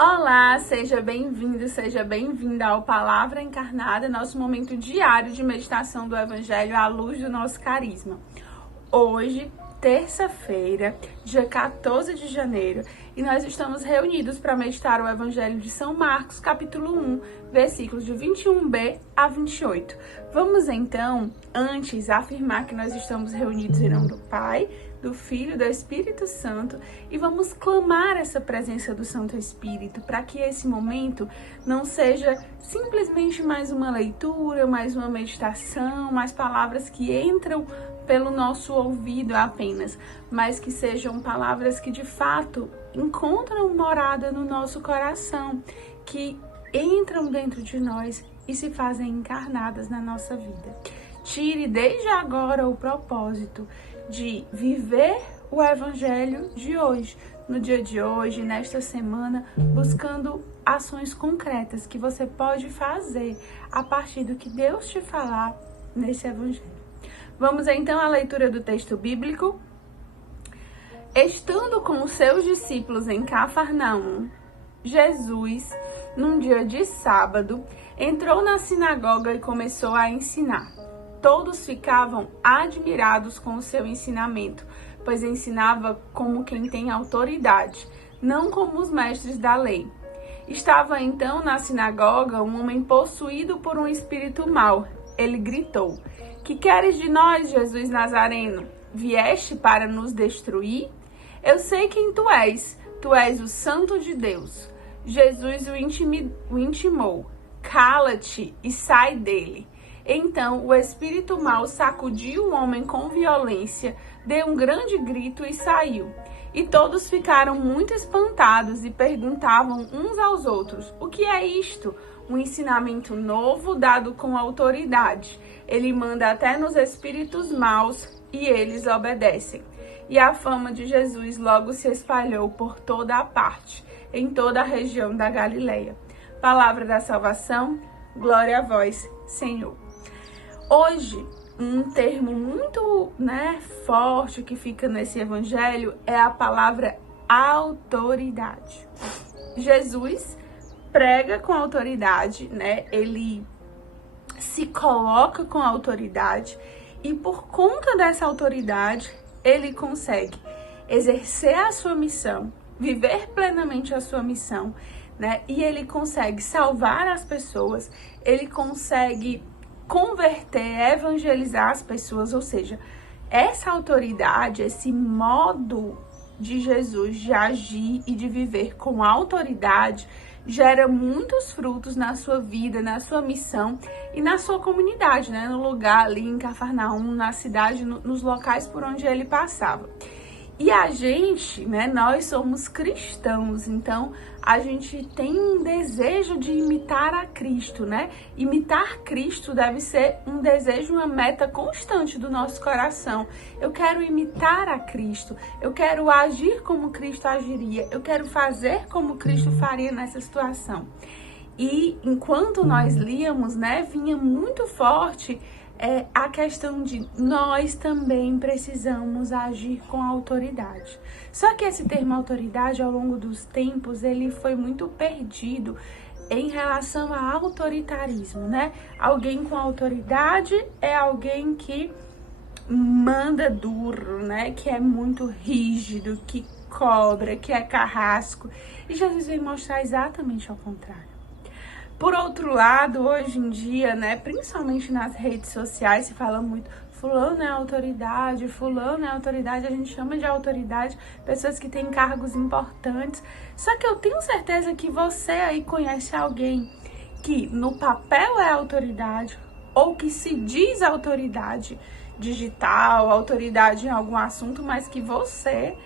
Olá, seja bem-vindo, seja bem-vinda ao Palavra Encarnada, nosso momento diário de meditação do Evangelho à luz do nosso carisma. Hoje, terça-feira, dia 14 de janeiro, e nós estamos reunidos para meditar o Evangelho de São Marcos, capítulo 1, versículos de 21b a 28. Vamos então, antes, afirmar que nós estamos reunidos em nome do Pai, do Filho e do Espírito Santo, e vamos clamar essa presença do Santo Espírito para que esse momento não seja simplesmente mais uma leitura, mais uma meditação, mais palavras que entram pelo nosso ouvido apenas, mas que sejam palavras que de fato encontram morada no nosso coração, que entram dentro de nós e se fazem encarnadas na nossa vida. Tire desde agora o propósito de viver o Evangelho de hoje, no dia de hoje, nesta semana, buscando ações concretas que você pode fazer a partir do que Deus te falar nesse Evangelho. Vamos então à leitura do texto bíblico. Estando com os seus discípulos em Cafarnaum, Jesus, num dia de sábado, entrou na sinagoga e começou a ensinar. Todos ficavam admirados com o seu ensinamento, pois ensinava como quem tem autoridade, não como os mestres da lei. Estava então na sinagoga um homem possuído por um espírito mau. Ele gritou: "Que queres de nós, Jesus Nazareno? Vieste para nos destruir? Eu sei quem tu és o Santo de Deus." Jesus o intimou: "Cala-te e sai dele." Então o espírito mau sacudiu o homem com violência, deu um grande grito e saiu. E todos ficaram muito espantados e perguntavam uns aos outros: "O que é isto? Um ensinamento novo dado com autoridade. Ele manda até nos espíritos maus e eles obedecem." E a fama de Jesus logo se espalhou por toda a parte, em toda a região da Galileia. Palavra da salvação, glória a vós, Senhor. Hoje, um termo muito forte que fica nesse evangelho é a palavra autoridade. Jesus prega com autoridade, Ele se coloca com autoridade e por conta dessa autoridade, ele consegue exercer a sua missão, viver plenamente a sua missão, E ele consegue salvar as pessoas, ele consegue converter, evangelizar as pessoas, ou seja, essa autoridade, esse modo de Jesus de agir e de viver com autoridade gera muitos frutos na sua vida, na sua missão e na sua comunidade, no lugar ali em Cafarnaum, na cidade, nos locais por onde ele passava. E a gente, nós somos cristãos, então a gente tem um desejo de imitar a Cristo, Imitar Cristo deve ser um desejo, uma meta constante do nosso coração. Eu quero imitar a Cristo, eu quero agir como Cristo agiria, eu quero fazer como Cristo faria nessa situação. E enquanto nós líamos, vinha muito forte a questão de nós também precisamos agir com autoridade. Só que esse termo autoridade, ao longo dos tempos, ele foi muito perdido em relação a autoritarismo, Alguém com autoridade é alguém que manda duro, Que é muito rígido, que cobra, que é carrasco. E Jesus vem mostrar exatamente ao contrário. Por outro lado, hoje em dia, principalmente nas redes sociais, se fala muito fulano é autoridade, a gente chama de autoridade pessoas que têm cargos importantes. Só que eu tenho certeza que você aí conhece alguém que no papel é autoridade ou que se diz autoridade digital, autoridade em algum assunto, mas que você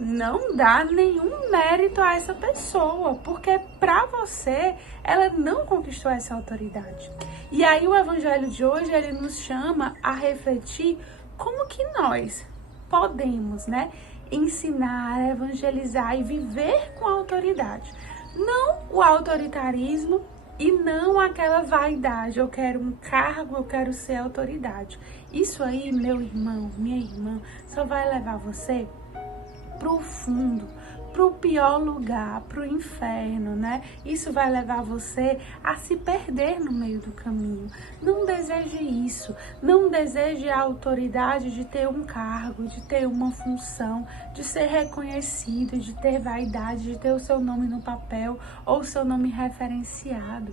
não dá nenhum mérito a essa pessoa, porque para você ela não conquistou essa autoridade. E aí o evangelho de hoje, ele nos chama a refletir como que nós podemos, ensinar, evangelizar e viver com autoridade. Não o autoritarismo e não aquela vaidade, eu quero um cargo, eu quero ser autoridade. Isso aí, meu irmão, minha irmã, só vai levar você pro fundo, para o pior lugar, para o inferno, né? Isso vai levar você a se perder no meio do caminho. Não deseje isso. Não deseje a autoridade de ter um cargo, de ter uma função, de ser reconhecido, de ter vaidade, de ter o seu nome no papel ou o seu nome referenciado.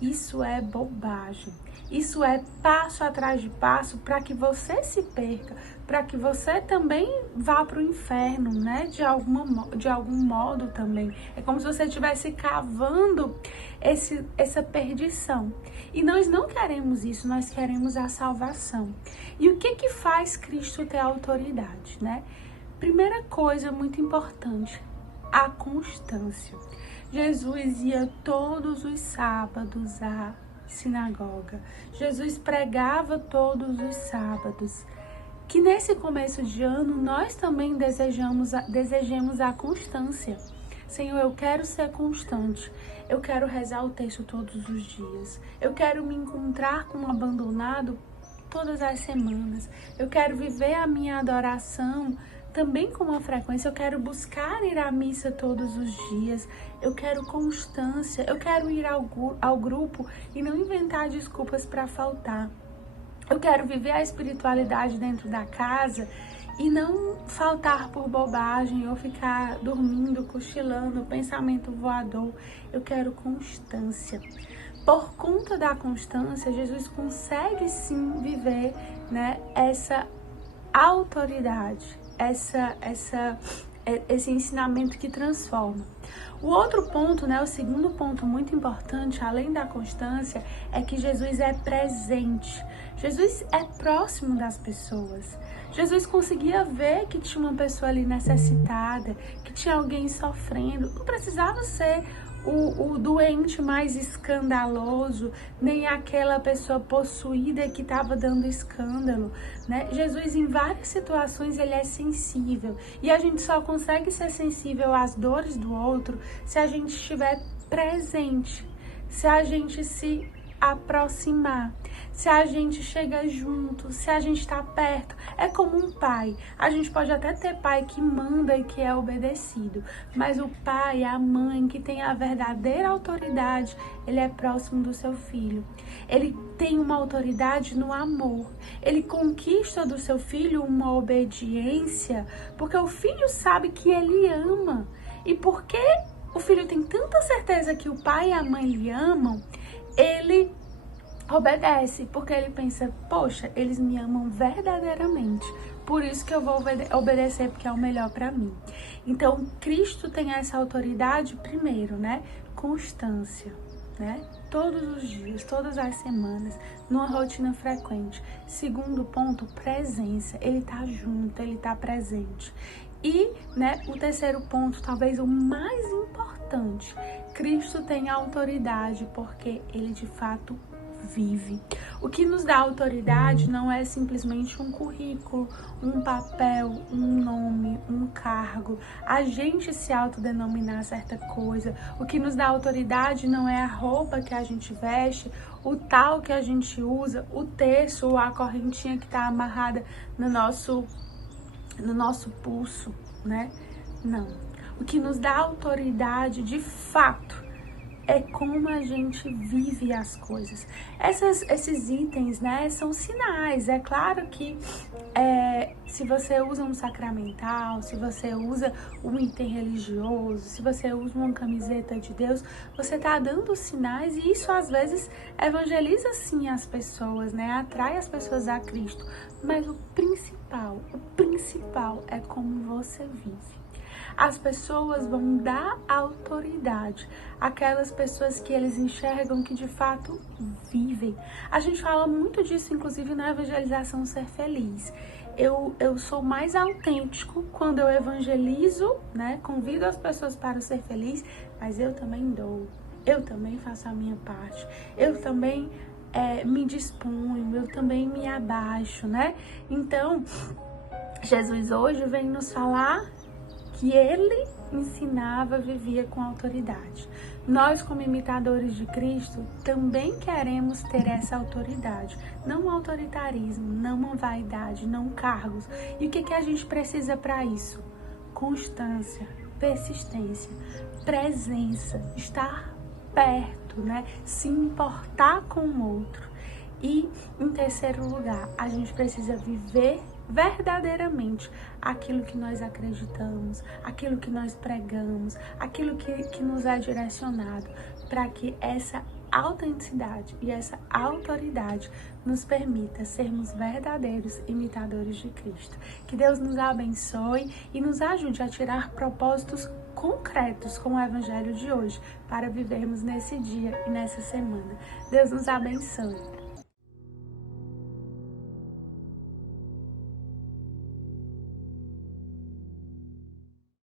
Isso é bobagem. Isso é passo atrás de passo para que você se perca, para que você também vá para o inferno, né? De algum modo também. É como se você estivesse cavando essa perdição. E nós não queremos isso, nós queremos a salvação. E o que faz Cristo ter autoridade, né? Primeira coisa muito importante, a constância. Jesus ia todos os sábados à sinagoga. Jesus pregava todos os sábados. Que nesse começo de ano nós também desejemos a constância. Senhor, eu quero ser constante. Eu quero rezar o texto todos os dias. Eu quero me encontrar com um abandonado todas as semanas. Eu quero viver a minha adoração também com uma frequência. Eu quero buscar ir à missa todos os dias. Eu quero constância. Eu quero ir ao grupo e não inventar desculpas para faltar. Eu quero viver a espiritualidade dentro da casa e não faltar por bobagem ou ficar dormindo, cochilando, pensamento voador. Eu quero constância. Por conta da constância, Jesus consegue sim viver, né, essa autoridade, esse ensinamento que transforma. O outro ponto, né, o segundo ponto muito importante, além da constância, é que Jesus é presente. Jesus é próximo das pessoas. Jesus conseguia ver que tinha uma pessoa ali necessitada, que tinha alguém sofrendo. Não precisava ser o doente mais escandaloso, nem aquela pessoa possuída que estava dando escândalo, né? Jesus, em várias situações, ele é sensível. E a gente só consegue ser sensível às dores do outro se a gente estiver presente, se a gente se aproximar, se a gente chega junto, se a gente está perto. É como um pai. A gente pode até ter pai que manda e que é obedecido, mas o pai, a mãe que tem a verdadeira autoridade, ele é próximo do seu filho. Ele tem uma autoridade no amor. Ele conquista do seu filho uma obediência, porque o filho sabe que ele ama. E porque o filho tem tanta certeza que o pai e a mãe lhe amam, ele obedece, porque ele pensa, poxa, eles me amam verdadeiramente, por isso que eu vou obedecer, porque é o melhor para mim. Então, Cristo tem essa autoridade, primeiro, né? Constância, né? Todos os dias, todas as semanas, numa rotina frequente. Segundo ponto, presença. Ele tá junto, ele tá presente. E, né, o terceiro ponto, talvez o mais importante, Cristo tem autoridade porque ele de fato vive. O que nos dá autoridade não é simplesmente um currículo, um papel, um nome, um cargo, a gente se autodenominar certa coisa. O que nos dá autoridade não é a roupa que a gente veste, o tal que a gente usa, o terço ou a correntinha que está amarrada no nosso pulso, né? Não. O que nos dá autoridade, de fato, é como a gente vive as coisas. Esses itens, né, são sinais. É claro que se você usa um sacramental, se você usa um item religioso, se você usa uma camiseta de Deus, você está dando sinais e isso às vezes evangeliza sim as pessoas, né, atrai as pessoas a Cristo. Mas o principal é como você vive. As pessoas vão dar autoridade àquelas pessoas que eles enxergam que de fato vivem. A gente fala muito disso, inclusive, na evangelização Ser Feliz. Eu sou mais autêntico quando eu evangelizo, né? Convido as pessoas para o Ser Feliz, mas eu também dou, eu também faço a minha parte, eu também me disponho, eu também me abaixo, né? Então, Jesus hoje vem nos falar que ele ensinava, vivia com autoridade. Nós, como imitadores de Cristo, também queremos ter essa autoridade. Não um autoritarismo, não uma vaidade, não cargos. E o que a gente precisa para isso? Constância, persistência, presença, estar perto, né? Se importar com o outro. E, em terceiro lugar, a gente precisa viver verdadeiramente aquilo que nós acreditamos, aquilo que nós pregamos, aquilo que nos é direcionado, para que essa autenticidade e essa autoridade nos permita sermos verdadeiros imitadores de Cristo. Que Deus nos abençoe e nos ajude a tirar propósitos concretos com o Evangelho de hoje, para vivermos nesse dia e nessa semana. Deus nos abençoe.